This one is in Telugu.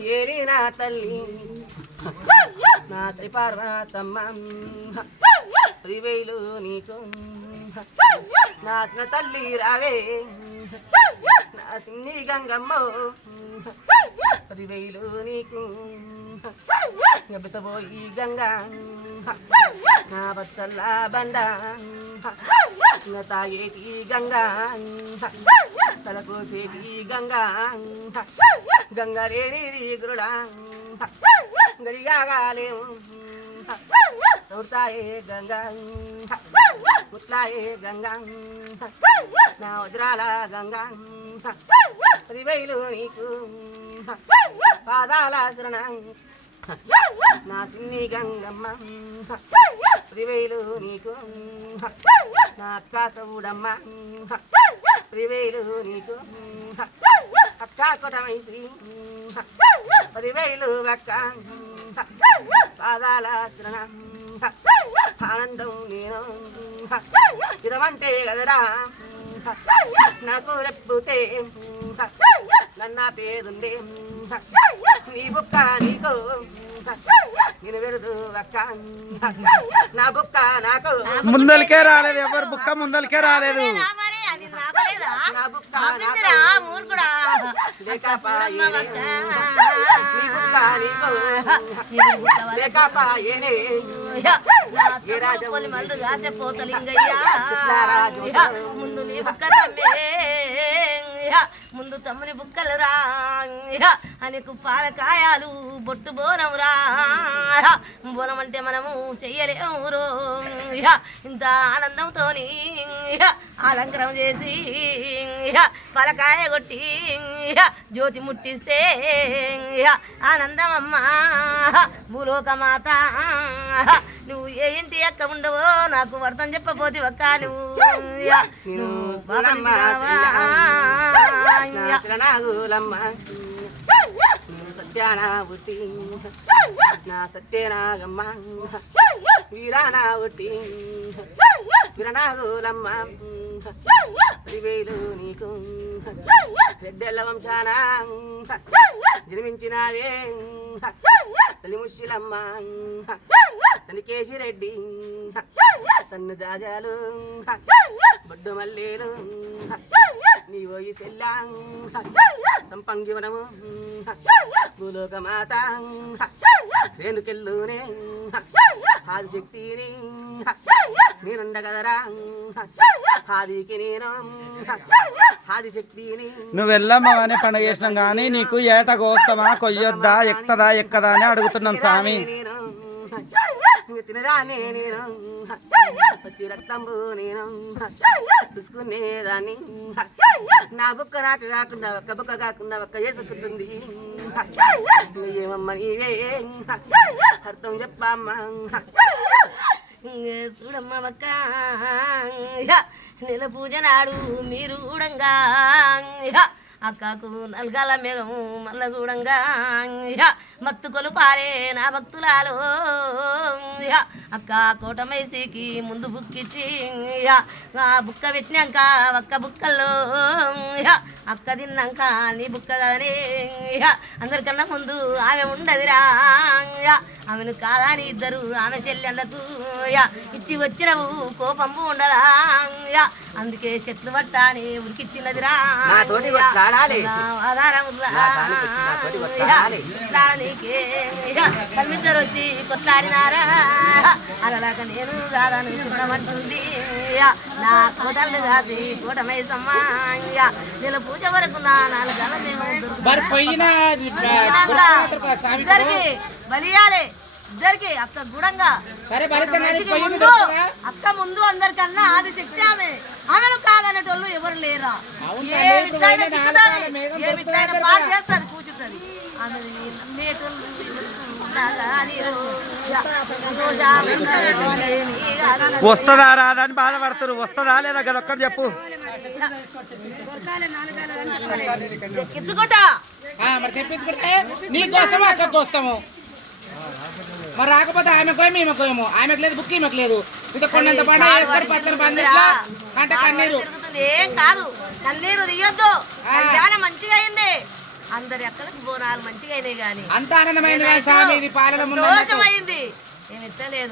ఏరి నా తల్లి. నా త్రిపార్వతమ్మ. పదివేలు నీకు. నాచిన తల్లి రావే. నా సిన్ని గంగమ్మ. పదివేలు నీకు. గబితబోయి గంగా. నా బచ్చల్లా బండ. నా తాగేటి గంగా. తలకోసేటి గంగా గంగా లేని గురుడా గడిగాలేము చౌర్తాయే గంగా ముట్లాయే గంగా నా వజ్రాల గంగా పదివేలు నీకు పాదాల శరణం నా సిన్ని గంగమ్మ పదివేలు నీకు నా అక్క పదివేలు నీకు. అక్క కొటమైసి పదివేలు అక్క. పాదాల శరణం ఆనందం నేను. ఇదమంటే కదరా. నాకు రెప్పుతే. నన్న పేరుండే నీ బుక్క నీకు. నేను వెరుదు అక్క. నా బుక్క నాకు. ముందలకే రాలేదు. ఎవరు బుక్క ముందలకే రాలేదు. నాకు మూర్ఖుడా పొలి మందు కాసే నీ బుక్క ముందు తమ్ముని బుక్కలు రా యా, అనేకు పాలకాయాలు బొట్టు బోనం రా బోనం అంటే మనము చెయ్యలేము రో యా, ఇంత ఆనందంతో అలంకరం చేసి యా, పలకాయ కొట్టి యా, జ్యోతి ముట్టిస్తే ఆనందమమ్మా భూలోకమాత. నువ్వు ఏ ఇంటి అక్క ఉండవో నాకు వర్తం చెప్పబోతే ఒక్క నువ్వు బాబా నా సత్యనాగమ్మ. వీరానా ఉట్టి వీరనాగులమ్మ నీకు. రెడ్డెల్ల వంశాన. జన్మించినావే. తల్లి ముషిలమ్మ. తల్లి కేశిరెడ్డి సన్ను జాజాలు. బొడ్డు మల్లేలు. నీ ఓయి సెల్లా సంపంగివనము భూలోక మాత ఆదికి నేను నువ్వు వెళ్ళమ్మా అని పండుగ చేసినాం కానీ నీకు ఏట కోస్తామా కొయ్యొద్దా ఎక్కుతదా ఎక్కదా అని అడుగుతున్నాం స్వామి. నేను తినరానే నేను వచ్చి రక్తంబు నేను. చూసుకునేదాన్ని. నా బుక్క నాకు కాకుండా ఒక్క బుక్క కాకుండా ఒక్క వేసుకుంటుంది ఏమమ్మా నీవే? అర్థం చెప్పమ్మా. చూడమ్మ ఒక్క నెల పూజ నాడు మీరు కూడంగా అక్కకు నల్గాల మేఘము మల్లగూడంగా. యా, మత్తుకొలు పారే నా భక్తులాలో. యా, అక్క కోటమైసీకి ముందు బుక్కిచ్చి. ఆ బుక్క పెట్టినాక ఒక్క బుక్కల్లో. యా, అక్క తిన్నాక నీ బుక్క కదనే అందరికన్నా ముందు ఆమె ఉండదురా. ఆమెను కాదని ఇద్దరు? ఆమె చెల్లెళ్ళకు ఇచ్చి వచ్చినవు కోపము ఉండదా? అందుకే చెట్లు పట్టాని ఉరికిచ్చినదిరా. నాతోటి కొట్లాడాలి. వచ్చి కల్మిద్దరు కొట్లాడినారా? అలాక నేను కాదని చూడమంటుంది నా కోటలు కాసి కూటమై సమ్మాయ్యా నేను పూజ వరకు నా నాలుగు మేము పోయిన ఇద్దరికి బలియాలి. ఇద్దరికి అక్క గుడంగా ముందు? అక్క ముందు అందరికన్నా ఆది శక్తి ఆమె. ఆమెను కాదనేటోళ్ళు ఎవరు లేరా? ఏ విట్లైనా చిక్కుతుంది? ఏ విట్లైనా పాటు? చేస్తుంది కూర్చుంటుంది ఆమె. వస్తుందా రాదా అని బాధపడుతురు. వస్తుందా లేదా? గదొక్కటి చెప్పు. ఎక్కించుకుంటా ఆ, మరి తెప్పించుకుంటే నీకోసము అక్కకు వస్తాము మరి రాకపోతే ఆమె కోయము ఈమె కోయము ఆమెకు లేదు బుక్ ఈమెకు లేదు. ఇంత కొండంత పచ్చని ఇట్లా కంట కన్నీరు. ఏం కాదు. కన్నీరు తీయొద్దు. మంచిగా అయింది. అందరి అక్కలకు బోనాలు మంచిగా అయినాయి కానీ. అంత ఆనందమైంది కదా స్వామి ఇది పాలన ఏమి ఎత్తలేదు.